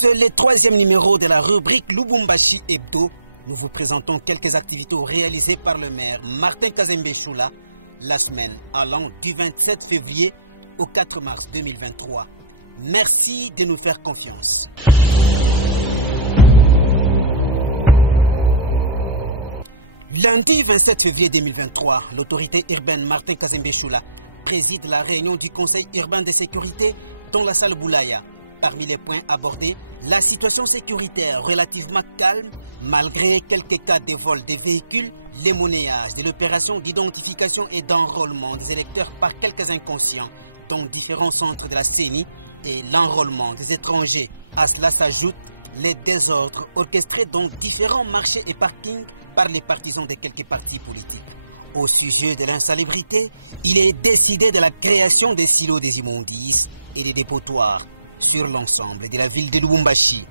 C'est le troisième numéro de la rubrique Lubumbashi Hebdo. Nous vous présentons quelques activités réalisées par le maire Martin Kazembe Choula la semaine allant du 27 février au 4 mars 2023. Merci de nous faire confiance. Lundi 27 février 2023, l'autorité urbaine Martin Kazembe Choula préside la réunion du Conseil urbain de sécurité dans la salle Boulaya. Parmi les points abordés, la situation sécuritaire relativement calme, malgré quelques cas de vol de véhicules, les monnayages de l'opération d'identification et d'enrôlement des électeurs par quelques inconscients, dont différents centres de la CENI, et l'enrôlement des étrangers. À cela s'ajoutent les désordres orchestrés dans différents marchés et parkings par les partisans de quelques partis politiques. Au sujet de l'insalubrité, il est décidé de la création des silos des immondices et des dépotoirs sur l'ensemble de la ville de Lubumbashi.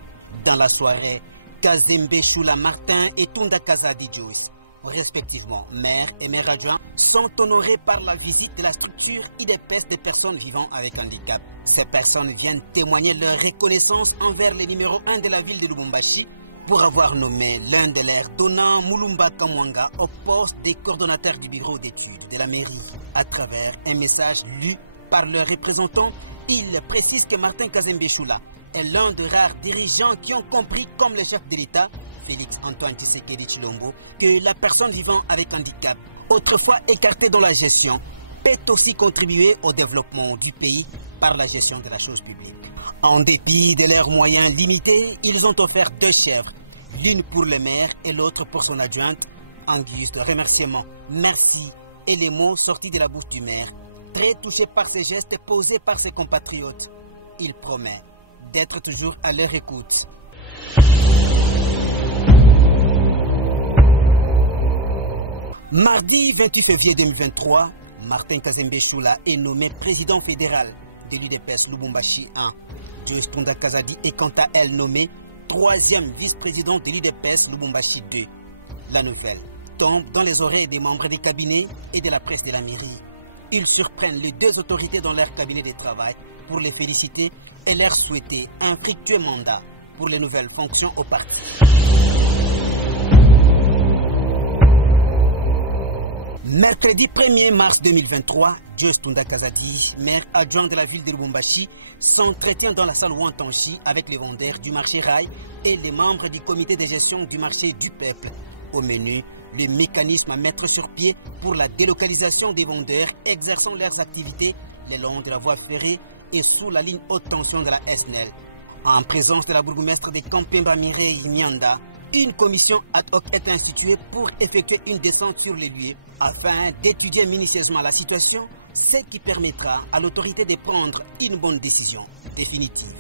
Dans la soirée, Kazembe Choula Martin et Tunda Kazadi Joyce, respectivement maire et maire adjoint, sont honorés par la visite de la structure IDPS des personnes vivant avec handicap. Ces personnes viennent témoigner leur reconnaissance envers le numéro 1 de la ville de Lubumbashi pour avoir nommé l'un de leurs donnants, Mulumba Kamwanga, au poste des coordonnateurs du bureau d'études de la mairie. À travers un message lu par leurs représentants, il précise que Martin Kazembe Choula est l'un des rares dirigeants qui ont compris, comme le chef de l'État, Félix Antoine Tshisekedi Tshilombo, que la personne vivant avec handicap, autrefois écartée dans la gestion, peut aussi contribuer au développement du pays par la gestion de la chose publique. En dépit de leurs moyens limités, ils ont offert 2 chèvres, l'une pour le maire et l'autre pour son adjointe, en guise de remerciement. Merci et les mots sortis de la bouche du maire. Très touché par ces gestes posés par ses compatriotes, il promet d'être toujours à leur écoute. Mardi 28 février 2023, Martin Kazembe Choula est nommé président fédéral de l'UDPS Lubumbashi 1. Joyce Tunda Kazadi est quant à elle nommée 3e vice-président de l'UDPS Lubumbashi 2. La nouvelle tombe dans les oreilles des membres des cabinets et de la presse de la mairie. Ils surprennent les 2 autorités dans leur cabinet de travail pour les féliciter et leur souhaiter un fructueux mandat pour les nouvelles fonctions au parti. Mercredi 1er mars 2023, Joyce Tunda Kazadi, maire adjoint de la ville de Lubumbashi, s'entretient dans la salle Wantanchi avec les vendeurs du marché Rail et les membres du comité de gestion du marché du peuple. Au menu, le mécanisme à mettre sur pied pour la délocalisation des vendeurs exerçant leurs activités le long de la voie ferrée et sous la ligne haute tension de la SNEL. En présence de la bourgmestre de Kampemba Mireille Nyanda, une commission ad hoc est instituée pour effectuer une descente sur les lieux afin d'étudier minutieusement la situation, ce qui permettra à l'autorité de prendre une bonne décision définitive.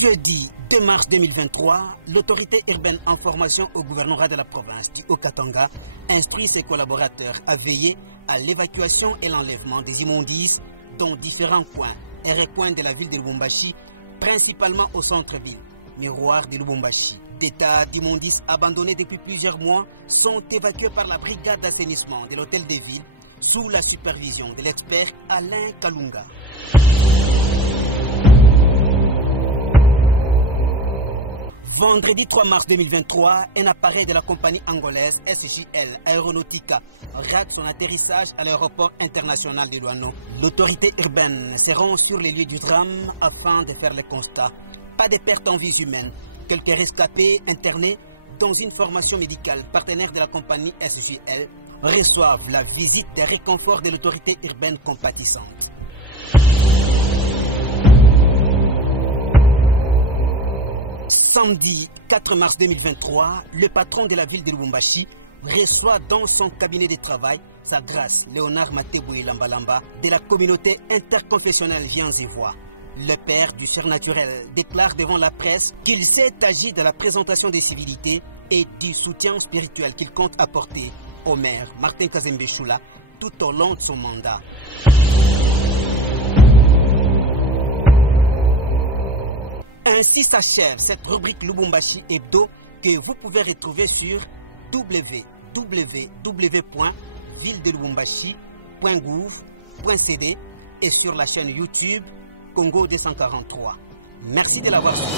Jeudi 2 mars 2023, l'autorité urbaine en formation au gouvernorat de la province du Haut-Katanga instruit ses collaborateurs à veiller à l'évacuation et l'enlèvement des immondices dans différents coins et recoins de la ville de Lubumbashi, principalement au centre-ville, miroir de Lubumbashi. Des tas d'immondices abandonnés depuis plusieurs mois sont évacués par la brigade d'assainissement de l'hôtel de ville sous la supervision de l'expert Alain Kalunga. Vendredi 3 mars 2023, un appareil de la compagnie angolaise SJL Aeronautica rate son atterrissage à l'aéroport international de Luano. L'autorité urbaine se rend sur les lieux du drame afin de faire le constat. Pas de pertes en vies humaines. Quelques rescapés internés dans une formation médicale partenaire de la compagnie SJL reçoivent la visite des réconforts de l'autorité urbaine compatissante. Samedi 4 mars 2023, le patron de la ville de Lubumbashi reçoit dans son cabinet de travail sa grâce Léonard Mateboui Lambalamba de la communauté interconfessionnelle Viens-y-Vois. Le père du surnaturel déclare devant la presse qu'il s'est agi de la présentation des civilités et du soutien spirituel qu'il compte apporter au maire Martin Kazembe Choula tout au long de son mandat. Ainsi s'achève cette rubrique Lubumbashi Hebdo que vous pouvez retrouver sur www.villedelubumbashi.gouv.cd et sur la chaîne YouTube Congo 243. Merci de l'avoir suivi.